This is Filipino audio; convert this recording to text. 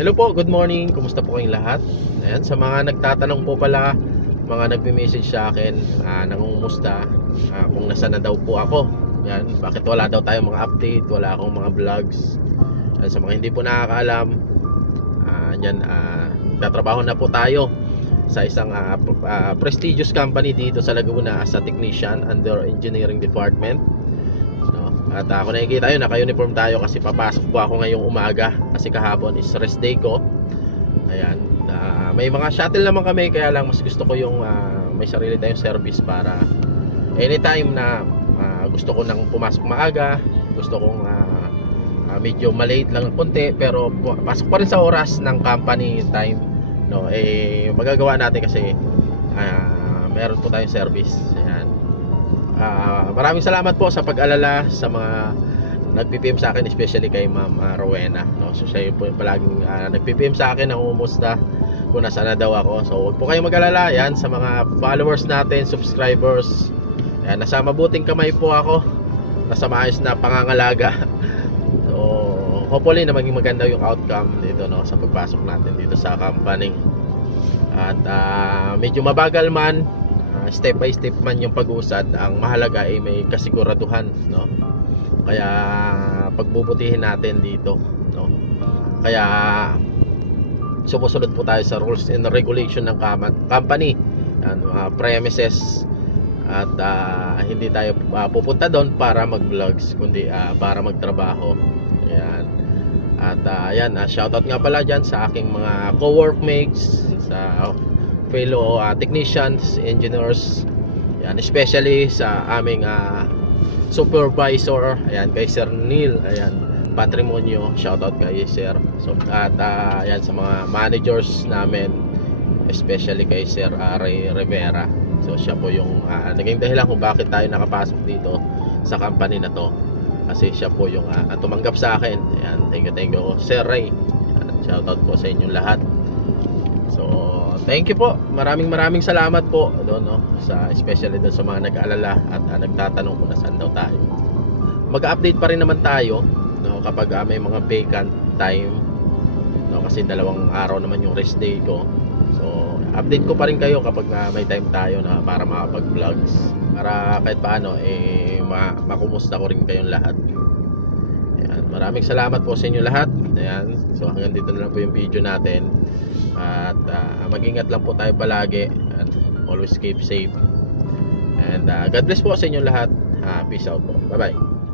Hello po, good morning. Kumusta po kayong lahat? Ayan, sa mga nagtatanong po pala, mga nagme-message sa akin, uh, nangungumusta, ah, kung nasa na daw po ako. Yan, bakit wala daw tayong mga update, wala akong mga vlogs. Yan, sa mga hindi po nakakaalam, ah, yan, ah, tatrabaho na po tayo sa isang p- ah, prestigious company dito sa Laguna as a technician under engineering department. At ah, ako nakikita yun, naka-uniform tayo kasi papasok po ako ngayong umaga kasi kahapon is rest day ko. Ayan. Ah, may mga shuttle naman kami kaya lang mas gusto ko yung ah, may sarili tayong service para anytime na ah, gusto ko nang pumasok maaga, gusto kong ah, ah, medyo malate lang ng konti pero pasok pa rin sa oras ng company time no eh magagawa natin kasi ah, meron po tayong service. Ayan. Ah, maraming salamat po sa pag-alala sa mga nagpipm sa akin especially kay Ma'am ah, Rowena no? So siya po yung palaging ah, nagpipm sa akin ng umusta kung nasaan na daw ako. So huwag po kayong mag-alala yan sa mga followers natin subscribers. Yan nasa mabuting kamay po ako. Nasa maayos na pangangalaga. So hopefully na maging maganda yung outcome dito no? Sa pagpasok natin dito sa company. At ah, medyo mabagal man step by step man yung pag-usad ang mahalaga ay may kasiguraduhan no? Kaya pagbubutihin natin dito no? Kaya sumusunod po tayo sa rules and regulation ng company yan, mga premises. At ah, hindi tayo ah, pupunta doon para mag-vlogs kundi ah, para magtrabaho. Yan at uh, ayan ah, shoutout nga pala dyan sa aking mga co-workmates sa fellow ah, technicians engineers yan especially sa aming ah, supervisor. Ayan kay Sir Neil ayan patrimonyo. Shoutout kay Sir. So at ah, ayan sa mga managers namin especially kay Sir Ray Rivera. So siya po yung ah, naging dahilan kung bakit tayo nakapasok dito sa company na to. Kasi siya po yung ah, tumanggap sa akin. Ayan thank you thank you Sir Ray. Ayan, shoutout po sa inyong lahat so thank you po. Maraming maraming salamat po doon no sa especially doon sa mga nag-aalala at ah, nagtatanong kung nasaan daw tayo. Mag-update pa rin naman tayo no kapag ah, may mga vacant time no kasi dalawang araw naman yung rest day ko. So update ko pa rin kayo kapag ah, may time tayo na para makapag-vlogs. Para kahit paano eh ma makumusta ko rin kayong lahat. Ayan, maraming salamat po sa inyo lahat. Ayan, so hanggang dito na lang po yung video natin at ah, mag-ingat lang po tayo palagi and always keep safe. And ah, God bless po sa inyo lahat. Ah, peace out po. Bye bye